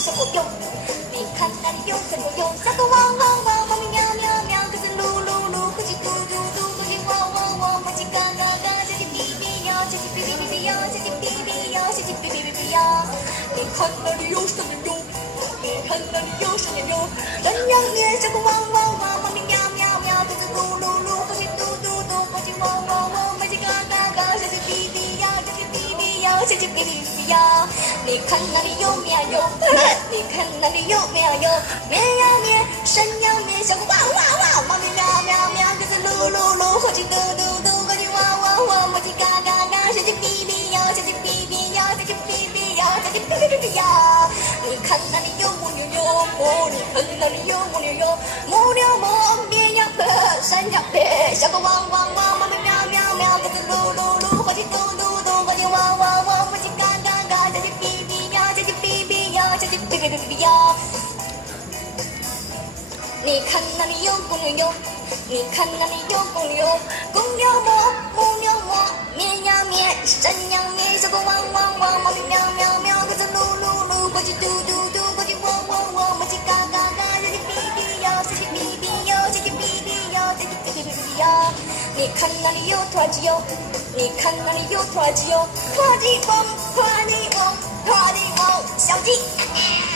小狗哟，你看那里有小狗哟，小狗汪汪汪，猫咪喵喵喵，鸽子噜噜噜，公鸡嘟嘟嘟，公鸡汪汪汪，母鸡嘎嘎嘎，小鸡哔哔哟，小鸡哔哔哔哔哟，小鸡哔哔哟，小鸡哔哔哔哔哟。你看那里有小牛哟，你看那里有小牛哟，懒洋面，小狗汪汪汪，猫咪喵喵喵，鸽子噜噜噜，公鸡嘟嘟嘟，公鸡汪汪汪，母鸡嘎嘎嘎，小鸡哔哔哟，小鸡哔哔哟，小鸡哔哔哔哔哟。你看那里有绵羊哟，你看那里有绵羊哟，绵羊绵，山羊绵，小狗汪汪汪，猫咪喵喵喵，鸽子噜噜噜，火鸡嘟嘟嘟，公鸡汪汪汪，母鸡嘎嘎嘎，小鸡哔哔哟，小鸡哔哔哟，小鸡哔哔哟，小鸡哔哔哔哔哟。你看那里有母牛哟，你看那里有母牛哟，母牛母，绵羊咩，山羊咩，小狗汪汪汪，猫咪喵喵喵，鸽子噜噜噜，火鸡嘟嘟嘟，公鸡汪汪汪，母鸡嘎嘎嘎，小鸡哔哔哟，小鸡哔哔哟，小鸡哔哔哔哔哟。你看那里有公牛哟，你看那里有公牛哟，公牛么，母牛么，绵羊绵，山羊绵，小狗汪汪汪，猫咪喵喵喵，鸽子噜噜噜，公鸡嘟嘟嘟，公鸡汪汪汪，母鸡嘎嘎嘎，小鸡哔哔哟，小鸡哔哔哟，小鸡哔哔哟，小鸡哔哔哔哔哟。你看那里有土耳其哟，你看那里有土耳其哟，土耳其王，土耳其王，土耳其王，小鸡。